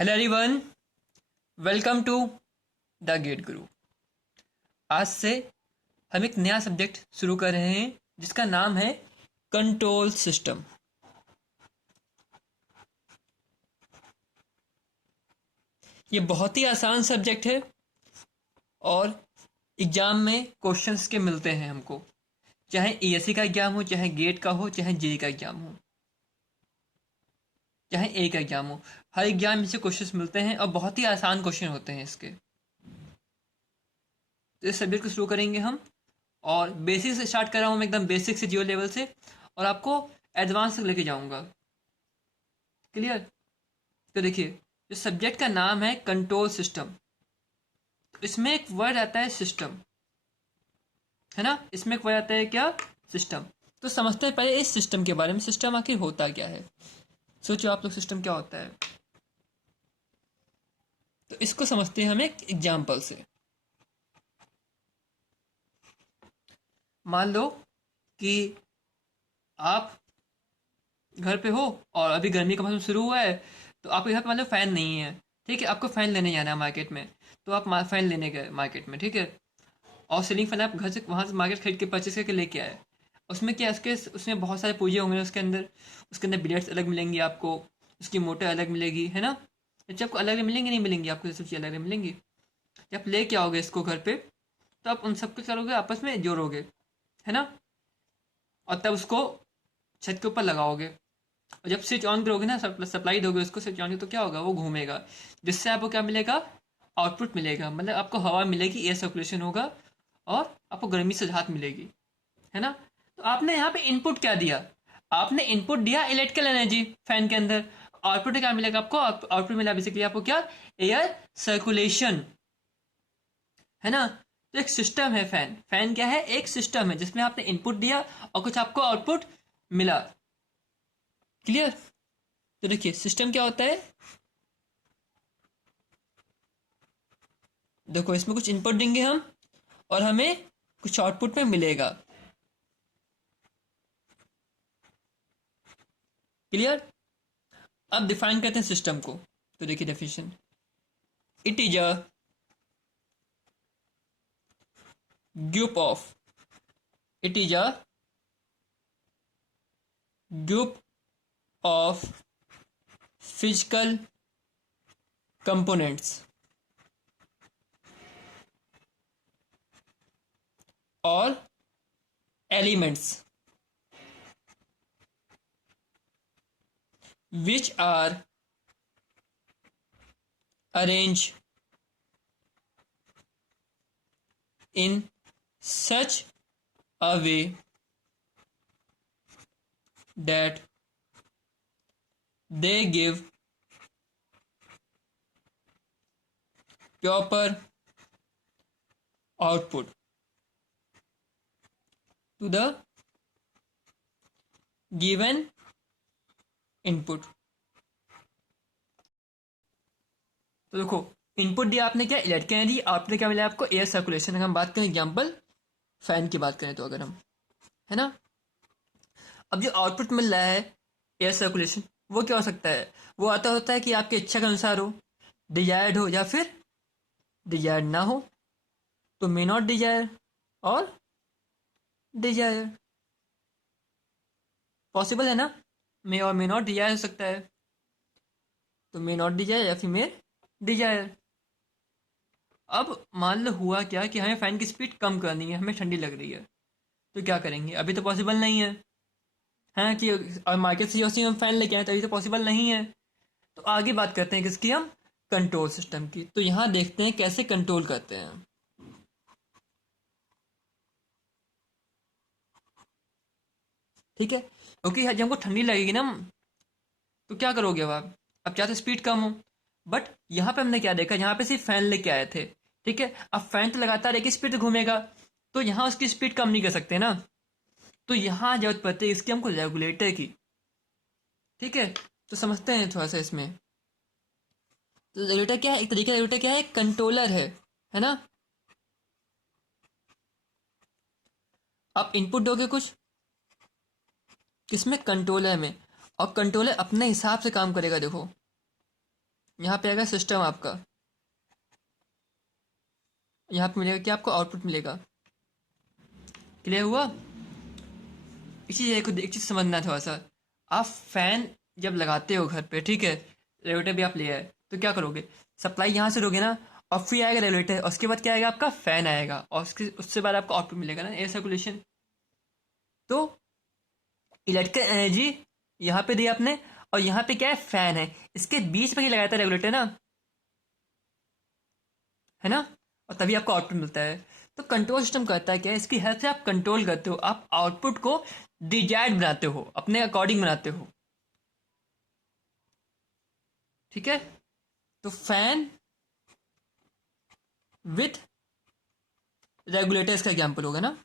Hello everyone, welcome to the GATE Guru. आज से हम एक नया सब्जेक्ट शुरू कर रहे हैं जिसका नाम है कंट्रोल सिस्टम। ये बहुत ही आसान सब्जेक्ट है और एग्जाम में क्वेश्चंस के मिलते हैं हमको, चाहे एएससी का एग्जाम हो, चाहे गेट का हो, चाहे जेई का एग्जाम हो, चाहे ए का एग्जाम हो। हर एग्जाम में से क्वेश्चंस मिलते हैं और बहुत ही आसान क्वेश्चन होते हैं इसके। तो इस सब्जेक्ट को शुरू करेंगे हम, और बेसिक से स्टार्ट कर रहा हूँ मैं, एकदम बेसिक से, जीरो लेवल से, और आपको एडवांस तक लेके जाऊंगा। क्लियर? तो देखिए, जो सब्जेक्ट का नाम है कंट्रोल सिस्टम, इसमें एक वर्ड आता है सिस्टम, है ना। इसमें एक वर्ड आता है क्या? सिस्टम। तो समझते हैं पहले इस सिस्टम के बारे में, सिस्टम आखिर होता क्या है। सोचो आप लोग, सिस्टम क्या होता है। तो इसको समझते हैं हम एक एग्जाम्पल से। मान लो कि आप घर पे हो और अभी गर्मी का मौसम शुरू हुआ है, तो आपके घर पे मतलब फैन नहीं है। ठीक है, आपको फैन लेने जाना है मार्केट में। तो आप फैन लेने गए मार्केट में, ठीक है। और सीलिंग फैन आप घर से वहां से मार्केट खरीद के परचेस करके लेके आए। उसमें क्या, उसके उसमें बहुत सारे पुर्जे होंगे उसके अंदर। उसके अंदर ब्लेड्स अलग मिलेंगी आपको, उसकी मोटर अलग मिलेगी, है ना। जब आपको अलग मिलेंगी, नहीं मिलेंगी आपको, ये सब चीज़ अलग मिलेंगी। जब आप लेके आओगे इसको घर पे, तो आप उन सबको करोगे, आपस में जोड़ोगे, है ना। और तब उसको छत के ऊपर लगाओगे। और जब स्विच ऑन करोगे ना, सप्लाई दोगे उसको स्विच ऑन, तो क्या होगा, वो घूमेगा। जिससे आपको क्या मिलेगा? आउटपुट मिलेगा, मतलब आपको हवा मिलेगी, एयर सर्कुलेशन होगा, और आपको गर्मी से राहत मिलेगी, है ना। तो आपने यहाँ पे इनपुट क्या दिया? आपने इनपुट दिया इलेक्ट्रिकल एनर्जी फैन के अंदर। आउटपुट क्या मिलेगा आपको? आउटपुट मिला बेसिकली आपको क्या? एयर सर्कुलेशन, है ना। तो एक सिस्टम है फैन। फैन क्या है? एक सिस्टम है जिसमें आपने इनपुट दिया और कुछ आपको आउटपुट मिला। क्लियर? तो देखिए, सिस्टम क्या होता है। देखो, इसमें कुछ इनपुट देंगे हम और हमें कुछ आउटपुट में मिलेगा। क्लियर? अब डिफाइन करते हैं सिस्टम को। तो देखिए definition, it is a group of it is a group of physical components और elements which are arranged in such a way that they give proper output to the given input। तो देखो, input दिया आपने क्या? Electrical energy. Output क्या मिला आपको? Air circulation. अगर हम बात करें एग्जाम्पल फैन की बात करें, तो अगर हम, है ना, अब जो आउटपुट मिल रहा है एयर सर्कुलेशन, वो क्या हो सकता है? वो आता होता है कि आपकी इच्छा के अनुसार हो, डिजायर्ड हो, या फिर डिजायर्ड ना हो। तो मे नॉट डिजायर और डिजायर, पॉसिबल है ना। मे और मे नॉट डिजायर हो सकता है। तो मे नॉट डिजायर या फिर मे डिजायर। अब मान लो हुआ क्या कि हमें फैन की स्पीड कम करनी है, हमें ठंडी लग रही है। तो क्या करेंगे? अभी तो पॉसिबल नहीं है, है कि, और मार्केट से जो हम फैन लेके आए, तो अभी तो पॉसिबल नहीं है। तो आगे बात करते हैं किसकी? हम कंट्रोल सिस्टम की। तो यहाँ देखते हैं कैसे कंट्रोल करते हैं। ठीक है, क्योंकि जब हमको ठंडी लगेगी ना, तो क्या करोगे अब आप? अब चाहते स्पीड कम हो, बट यहाँ पे हमने क्या देखा, यहाँ पे सिर्फ फैन लेके आए थे। ठीक है, अब फैन तो लगातार एक ही स्पीड घूमेगा, तो यहाँ उसकी स्पीड कम नहीं कर सकते ना। तो यहाँ जरूरत पड़ती है इसकी हमको, रेगुलेटर की। ठीक है, तो समझते हैं थोड़ा सा इसमें। तो रेगुलेटर क्या है? एक तरीका रेगुलेटर क्या है? कंट्रोलर है ना। आप इनपुट दोगे कुछ, किसमें? कंट्रोलर में। और कंट्रोलर अपने हिसाब से काम करेगा। देखो, यहाँ पे आएगा सिस्टम आपका, यहाँ पे मिलेगा क्या आपको, आउटपुट मिलेगा। क्लियर हुआ। इसी चीज़ को एक चीज़ समझना है थोड़ा सा। आप फैन जब लगाते हो घर पे, ठीक है, रेगुलेटर भी आप ले आए, तो क्या करोगे, सप्लाई यहाँ से दोगे ना, और फिर आएगा रेगुलेटर, और उसके बाद क्या आएगा, आपका फैन आएगा, और उसके उससे बाद आपको आउटपुट मिलेगा ना, एयर सर्कुलेशन। तो इलेक्ट्रिकल एनर्जी यहाँ पे दी आपने, और यहाँ पे क्या है, फैन है, इसके बीच में ही लगाया था रेगुलेटर ना, है ना, और तभी आपको आउटपुट मिलता है। तो कंट्रोल सिस्टम करता है क्या है, इसकी हेल्प से आप कंट्रोल करते हो, आप आउटपुट को डिजायर्ड बनाते हो, अपने अकॉर्डिंग बनाते हो। ठीक है, तो फैन विथ रेगुलेटर्स का एग्जाम्पल होगा ना,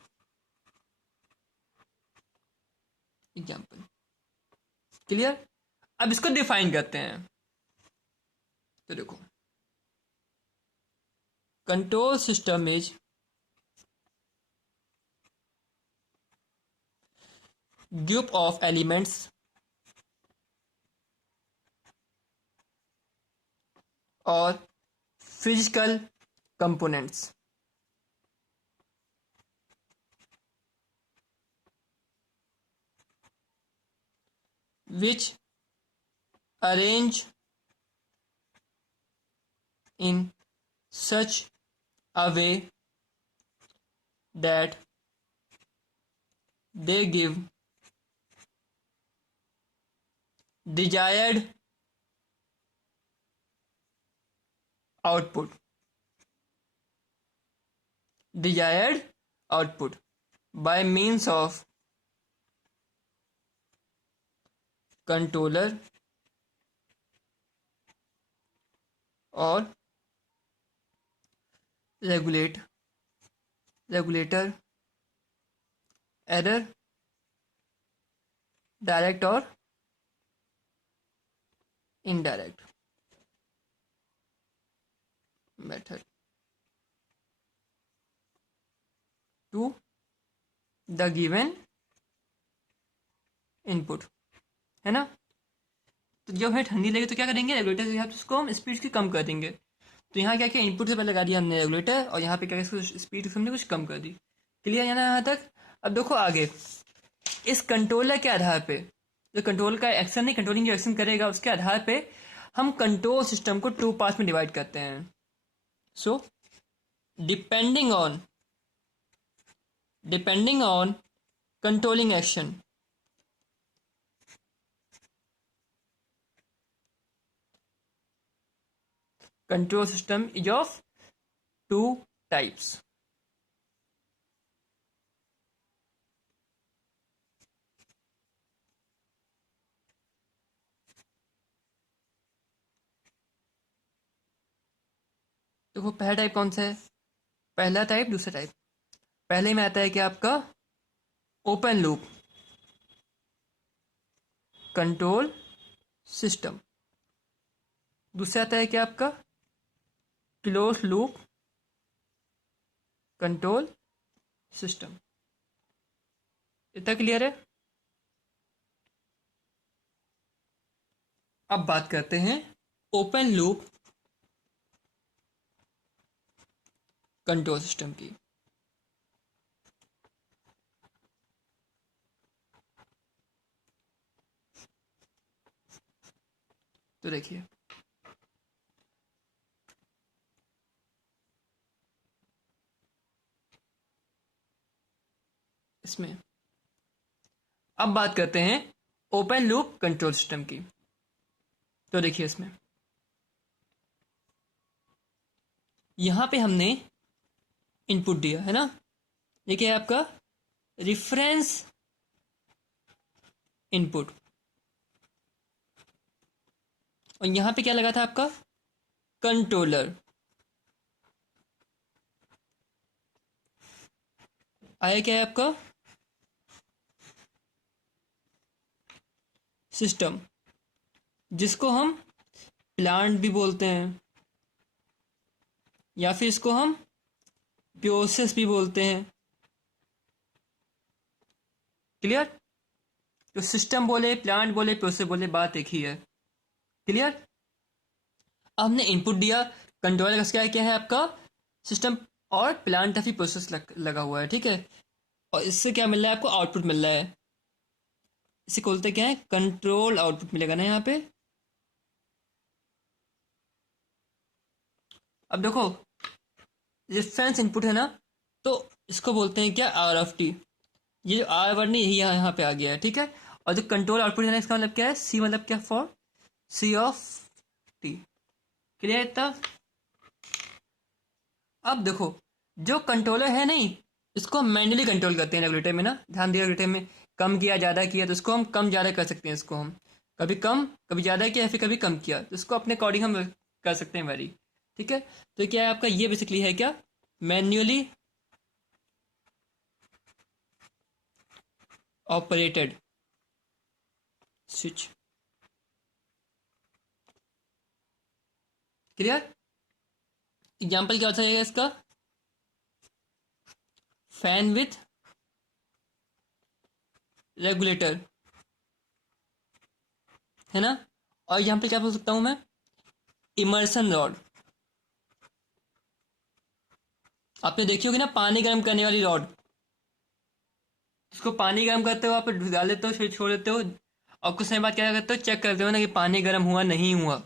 एग्जाम्पल। क्लियर। अब इसको डिफाइन करते हैं। तो देखो, control system is group of elements और physical components which arrange in such a way that they give desired output, desired output by means of controller or regulator, either direct or indirect method to the given input, है ना। तो जब हमें ठंडी लगे तो क्या करेंगे, रेगुलेटर से यहाँ उसको हम स्पीड की कम कर देंगे। तो यहाँ क्या किया, इनपुट से पहले लगा दिया हमने रेगुलेटर, और यहाँ पे क्या किया, स्पीड हमने कुछ कम कर दी। क्लियर है ना यहाँ तक। अब देखो आगे, इस कंट्रोलर के आधार पे, जो कंट्रोल का एक्शन नहीं, कंट्रोलिंग जो एक्शन करेगा उसके आधार पे हम कंट्रोल सिस्टम को टू पार्ट्स में डिवाइड करते हैं। So depending on controlling action, control system is of two types. देखो पहला टाइप कौन सा है, पहला टाइप, दूसरा टाइप। पहले में आता है कि आपका ओपन लूप कंट्रोल सिस्टम, दूसरा आता है कि आपका क्लोज लूप कंट्रोल सिस्टम। इतना क्लियर है। अब बात करते हैं ओपन लूप कंट्रोल सिस्टम की। तो देखिए, इसमें अब बात करते हैं ओपन लूप कंट्रोल सिस्टम की। तो देखिए, इसमें यहां पे हमने इनपुट दिया है ना, ये क्या है आपका, रिफरेंस इनपुट, और यहां पे क्या लगा था आपका, कंट्रोलर। आया क्या है आपका, सिस्टम, जिसको हम प्लांट भी बोलते हैं, या फिर इसको हम प्रोसेस भी बोलते हैं। क्लियर। तो सिस्टम बोले, प्लांट बोले, प्रोसेस बोले, बात एक ही है। क्लियर। हमने इनपुट दिया, कंट्रोलर का क्या है आपका सिस्टम, और प्लांट काफी प्रोसेस लगा हुआ है, ठीक है। और इससे क्या मिल रहा है आपको, आउटपुट मिल रहा है। इसे बोलते क्या है, कंट्रोल आउटपुट मिलेगा ना यहाँ पे। अब देखो, रेफरेंस इनपुट है ना, तो इसको बोलते हैं क्या, आर ऑफ टी। ये जो आर वर्ड नहीं, यही यहाँ पे आ गया है, ठीक है। और जो कंट्रोल आउटपुट है ना, इसका मतलब क्या है, सी मतलब क्या, for C of T. Clear है इतना। अब देखो, जो कंट्रोलर है नहीं, इसको हम मैन्युअली कंट्रोल करते हैं रेगुलेटर में ना, ध्यान दिया, रेगुलेटर में कम किया ज़्यादा किया तो इसको हम कम ज़्यादा कर सकते हैं। इसको हम कभी कम कभी ज़्यादा किया, फिर कभी कम किया, तो इसको अपने अकॉर्डिंग हम कर सकते हैं वेरी, ठीक है। तो क्या है आपका, ये बेसिकली है क्या, manually operated switch. Clear. Example क्या हो जाएगा इसका, फैन विथ रेगुलेटर, है ना। और यहाँ पे क्या बोल सकता हूं मैं, इमर्सन रॉड। आपने देखी होगी ना, पानी गर्म करने वाली रॉड, इसको पानी गर्म करते हो, आप डाल देते हो, फिर छोड़ देते हो, और कुछ समय बाद क्या करते हो, चेक करते हो ना कि पानी गर्म हुआ नहीं हुआ।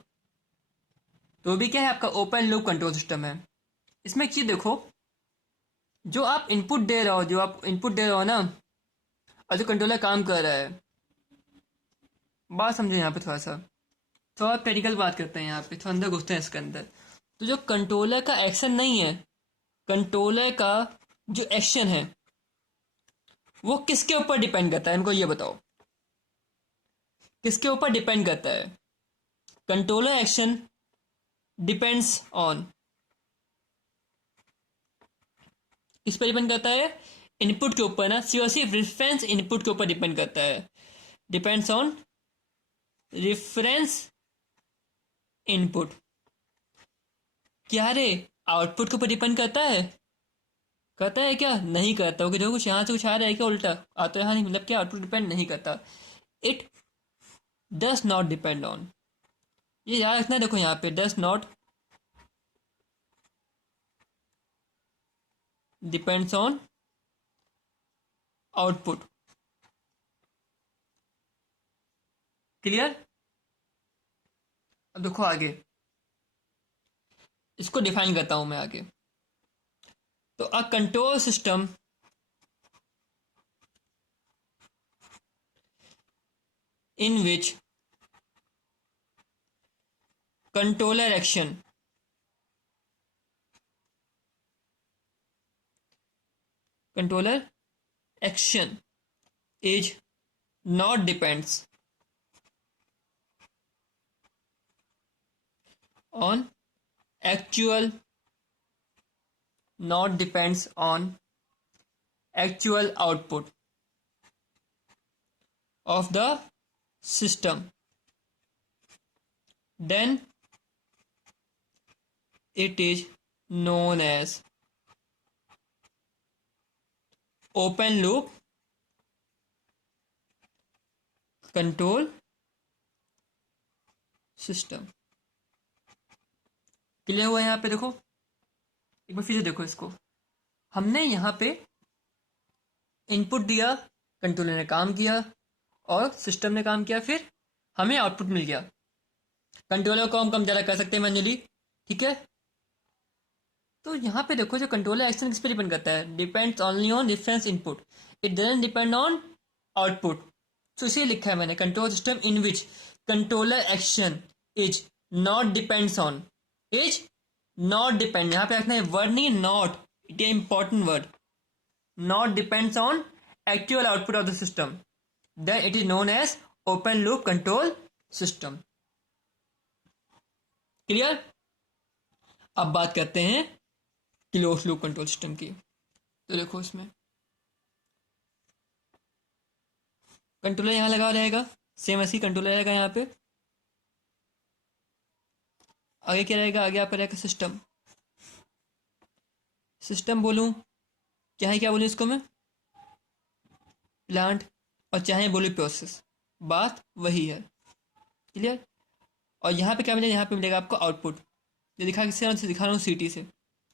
तो भी क्या है आपका ओपन लूप कंट्रोल सिस्टम है। इसमें एक चीज देखो, जो आप इनपुट दे रहे हो, जो आप इनपुट दे रहे हो ना, और जो कंट्रोलर काम कर रहा है, बात समझो यहाँ पे थोड़ा सा, थोड़ा टेक्निकल बात करते हैं यहाँ पे, थोड़ा अंदर घुसते हैं इसके अंदर। तो जो कंट्रोलर का एक्शन नहीं है, कंट्रोलर का जो एक्शन है, वो किसके ऊपर डिपेंड करता है, इनको ये बताओ, किसके ऊपर डिपेंड करता है। कंट्रोलर एक्शन डिपेंड्स ऑन, किस पर डिपेंड करता है, इनपुट के ऊपर ना, सिर्फ और सिर्फ रेफरेंस इनपुट के ऊपर डिपेंड करता है। Depends on reference input. क्या रे, आउटपुट के ऊपर डिपेंड करता है क्या, नहीं करता। ओके देखो, कुछ यहाँ से कुछ आ रहा है क्या उल्टा, आता है हाँ, नहीं मतलब क्या, आउटपुट डिपेंड नहीं करता। It does not depend on, ये याद रखना, देखो यहाँ पे does not depends on output. Clear. अब देखो आगे, इसको डिफाइन करता हूं मैं आगे। तो a control system in which controller action is not depends on actual, not depends on actual output of the system, then it is known as open loop control system। Clear हुआ यहाँ पे, देखो एक बार फिर से देखो इसको, हमने यहाँ पे इनपुट दिया, कंट्रोलर ने काम किया और सिस्टम ने काम किया, फिर हमें आउटपुट मिल गया। कंट्रोलर को हम कम ज़्यादा कर सकते हैं मैन्युअली, ठीक है। तो यहाँ पे देखो, जो कंट्रोलर एक्शन किस पे डिपेंड करता है, depends only on reference input, it doesn't depend on output. तो इसे लिखा है मैंने, control system in which controller action is not depends on, is not depend, यहाँ पे रखना है वर्ड नहीं, not, it a important word, not depends on actual output of the system, then it is known as open loop control system. Clear. अब बात करते हैं close loop control system की। तो देखो, इसमें कंट्रोलर यहाँ लगा रहेगा, सेम ऐसी कंट्रोलर रहेगा यहाँ पे, आगे क्या रहेगा, आगे आपका रहेगा सिस्टम। सिस्टम बोलूँ क्या है, क्या बोलूँ इसको मैं, प्लांट, और चाहे बोलूँ प्रोसेस, बात वही है। क्लियर। और यहाँ पे क्या मिलेगा, यहाँ पे मिलेगा आपको आउटपुट, जो दिखा रहा हूँ सीटी से।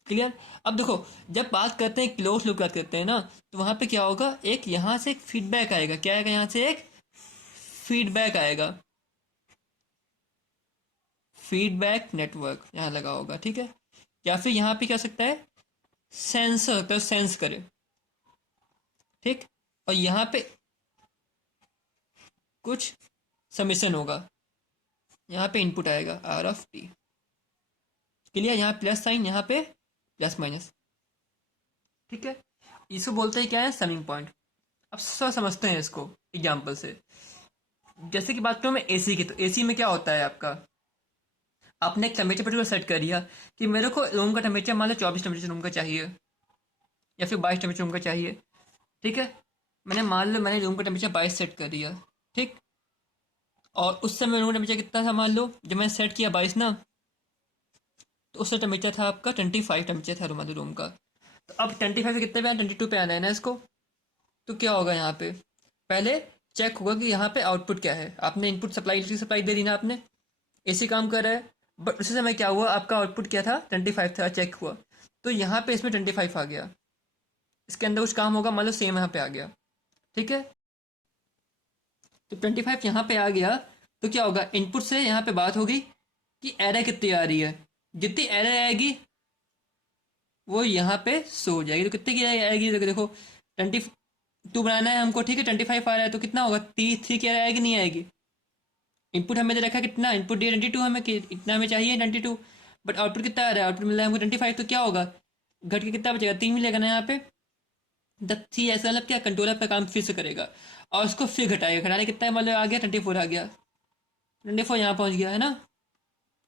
क्लियर। अब देखो, जब बात करते हैं क्लोज लूप बात करते हैं ना, तो वहाँ पे क्या होगा, एक यहाँ से एक फीडबैक आएगा। क्या आएगा, यहाँ से एक फीडबैक आएगा, फीडबैक नेटवर्क यहाँ लगा होगा, ठीक है। या फिर यहाँ पे क्या सकता है, सेंसर होता है, सेंस करे, ठीक। और यहाँ पे कुछ समीशन होगा, यहाँ पे इनपुट आएगा आर ऑफ टी। क्लियर। यहाँ प्लस साइन, यहाँ पे प्लस माइनस, ठीक है। इसको बोलते हैं क्या है, समिंग पॉइंट। अब सब समझते हैं इसको एग्जाम्पल से। जैसे कि बात करूँ मैं एसी की, तो एसी में क्या होता है आपका, आपने एक टेम्परेचर पर्टिकुलर सेट कर दिया कि मेरे को रूम का टेम्परेचर मान लो 24 टेम्परेचर रूम का चाहिए, या फिर 22 टेम्परेचर रूम का चाहिए, ठीक है। मैंने मान लो मैंने रूम का टेम्परेचर 22 सेट कर दिया, ठीक। और उस समय रूम का टेम्परेचर कितना था, मान लो जब मैंने सेट किया 22 ना, तो उससे टेम्परेचर था आपका 25 टेम्परेचर था रूम का। तो अब 25 से कितने पे आना, 22 पे आना है ना इसको। तो क्या होगा, यहाँ पे पहले चेक होगा कि यहाँ पे आउटपुट क्या है। आपने इनपुट सप्लाई, इलेक्ट्रिक सप्लाई दे दी ना आपने, एसी काम कर रहा है, बट उसी समय क्या हुआ, आपका आउटपुट क्या था, 25 था, चेक हुआ। तो यहाँ पे इसमें 25 आ गया, इसके अंदर कुछ काम होगा, मान लो सेम यहाँ पे आ गया, ठीक है। तो 25 यहाँ पे आ गया, तो क्या होगा, इनपुट से यहाँ पे बात होगी कि एरर कितनी आ रही है। जितनी एरर आएगी वो यहाँ पे शो हो जाएगी। तो कितने की आएगी, देखो 22 बनाना है हमको, ठीक है। 25 आ रहा है, तो कितना होगा, 3 की एरर आएगी, नहीं आएगी। इनपुट हमें दे रखा है कितना, इनपुट दिया 22 हमें, इतना हमें चाहिए 22, बट आउटपुट कितना आ रहा है, आउटपुट मिल रहा है हमको 25। तो क्या होगा, घट के कितना बचेगा, 3 मिलेगा ना यहाँ पे। द थ्री ऐसा मतलब क्या, कंट्रोलर पे काम फिर से करेगा और उसको फिर घटाएगा। घटाने कितना मतलब आ गया, 24 आ गया, 24 यहाँ पहुँच गया है ना।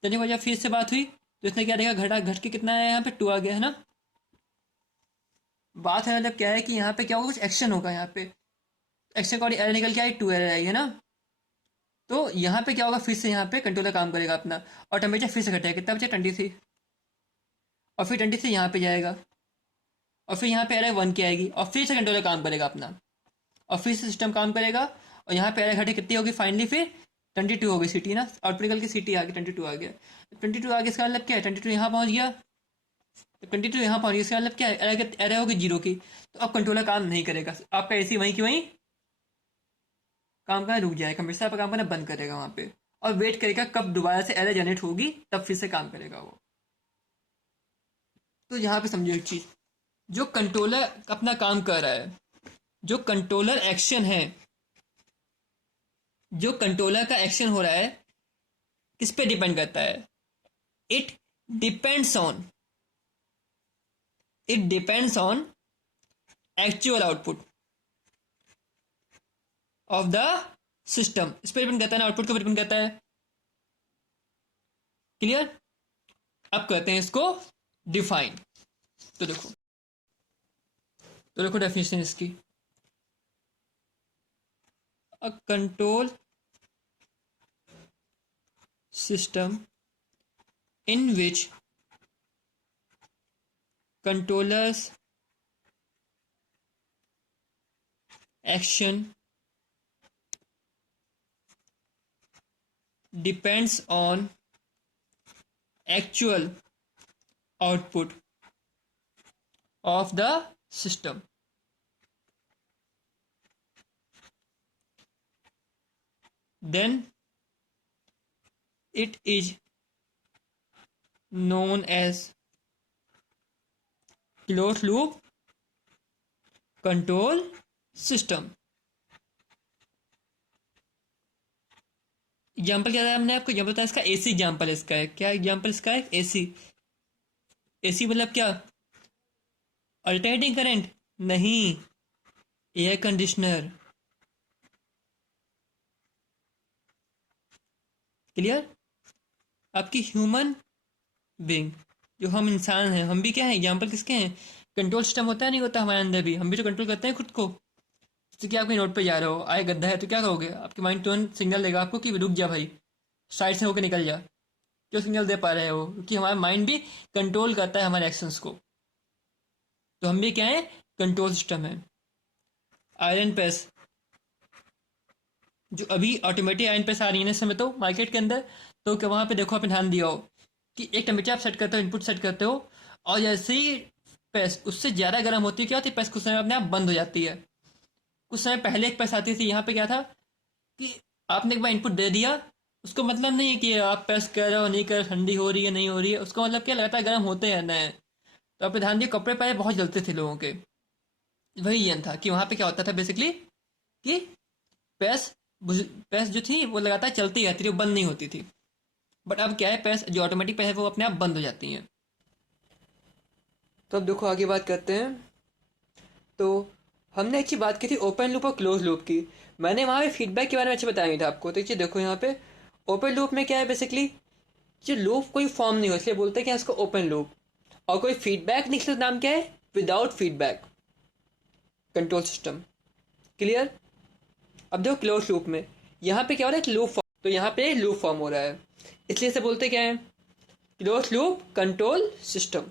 24 जब फिर से बात हुई तो इसने क्या देखा, घटा, घट के कितना है यहाँ पे 2 आ गया है ना। बात है मतलब क्या है कि यहाँ पे क्या होगा, कुछ एक्शन होगा यहाँ पे, एक्शन का एरर निकल के आई, 2 एरर आई है ना। तो यहाँ पे क्या होगा, फिर से यहाँ पे कंट्रोलर काम करेगा अपना, और टेम्परेचर फिर से घटेगा, कितना बचा 23, और फिर 23 यहाँ पे जाएगा, और फिर यहाँ पे एरर 1 की आएगी, और फिर से कंट्रोलर काम करेगा अपना, और फिर से सिस्टम काम करेगा, और यहाँ पे एरर घटे कितनी होगी, फाइनली फिर 22 हो गई सीटी ना, आउटपुट निकल के सीटी आ गई, 22 आ गया। 22 आ गया, इसका मतलब क्या है, 22 यहाँ पहुँच गया, तो 22 यहाँ पहुँच गया, इसका मतलब क्या है, एरर होगी 0 की। तो अब कंट्रोलर काम नहीं करेगा, आपका एसी वहीं की वहीं काम करना रुक जाएगा, हमेशा पर काम करना बंद करेगा वहाँ पे, और वेट करेगा कब दोबारा से एरर जनरेट होगी, तब फिर से काम करेगा वो। तो यहाँ पे समझो एक चीज, जो कंट्रोलर अपना काम कर रहा है, जो कंट्रोलर एक्शन है, जो कंट्रोलर का एक्शन हो रहा है, किस पे डिपेंड करता है, it depends on, it depends on actual output of the system. इस पर डिपेंड करता है ना, आउटपुट के ऊपर डिपेंड करता है। क्लियर। अब करते हैं इसको डिफाइन। तो देखो, तो देखो डेफिनेशन इसकी, a control system in which controllers action depends on actual output of the system. Then it is known as closed loop control system. Example क्या था हमने आपको, एग्जाम्पल था इसका एसी, एग्जाम्पल इसका है क्या, एग्जाम्पल इसका है एसी। एसी मतलब क्या, अल्टरनेटिंग करंट नहीं, एयर कंडीशनर। क्लियर। आपकी ह्यूमन बींग, जो हम इंसान हैं, हम भी क्या है, एग्जाम्पल किसके हैं, कंट्रोल सिस्टम होता है नहीं होता हमारे अंदर भी, हम भी तो कंट्रोल करते हैं खुद को। जैसे कि आप कहीं रोड पे जा रहे हो, आए गड्ढा है, तो क्या करोगे, आपकी माइंड तुरंत सिग्नल देगा आपको कि रुक जा भाई, साइड से होकर निकल जा। क्यों सिग्नल दे पा रहे हो, क्योंकि हमारा माइंड भी कंट्रोल करता है हमारे एक्शंस को। तो हम भी क्या है, कंट्रोल सिस्टम है। आयरन प्रेस, जो अभी ऑटोमेटिक आयरन प्रेस आ रही है ना इस समय तो मार्केट के अंदर, तो क्या वहाँ पे देखो आपने ध्यान दिया हो कि एक टेम्परेचर आप सेट करते हो, इनपुट सेट करते हो, और जैसे ही प्रेस उससे ज़्यादा गर्म होती है क्या होती है, प्रेस कुछ समय अपने आप बंद हो जाती है। कुछ समय पहले एक प्रेस आती थी, यहाँ पे क्या था कि आपने एक बार इनपुट दे दिया, उसको मतलब नहीं है कि आप प्रेस कर रहे हो नहीं कर रहे हो, ठंडी हो रही है नहीं हो रही है, उसका मतलब क्या लगातार गर्म होते रहना है। तो आपने ध्यान दिया कपड़े पहले बहुत जलते थे लोगों के, वही रीजन था कि वहाँ पे क्या होता था बेसिकली कि प्रेस प्रेस जो थी वो लगातार चलती रहती थी, वो बंद नहीं होती थी। बट अब क्या है, प्रेस जो ऑटोमेटिक प्रेस है वो अपने आप बंद हो जाती हैं। तो अब देखो आगे बात करते हैं। तो हमने अच्छी बात की थी ओपन लूप और क्लोज लूप की। मैंने वहाँ पे फीडबैक के बारे में अच्छे बताया नहीं था आपको, तो ये देखो यहाँ पे ओपन लूप में क्या है बेसिकली, जो लूप कोई फॉर्म नहीं हो इसलिए बोलते हैं कि इसको ओपन लूप, और कोई फीडबैक नहीं, इसका नाम क्या है, without feedback control system. Clear. अब देखो क्लोज लूप में यहाँ पे क्या हो रहा है, लूप फॉर्म, तो यहाँ पे लूप फॉर्म हो रहा है, इसलिए इसे बोलते क्या है, close loop control system.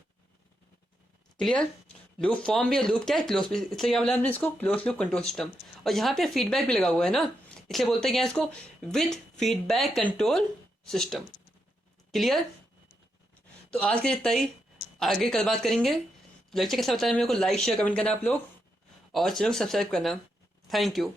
Clear. Loop form भी है, लूप क्या है, क्लोज, इसलिए क्या बोला हमने इसको, क्लोज लूप कंट्रोल सिस्टम। और यहाँ पे फीडबैक भी लगा हुआ है ना, इसलिए बोलते हैं क्या है इसको, with feedback control system. Clear. तो आज के लिए इतना ही, आगे कल बात करेंगे। लेक्चर कैसा बताया मेरे को लाइक शेयर कमेंट करना आप लोग, और चैनल को सब्सक्राइब करना। Thank you.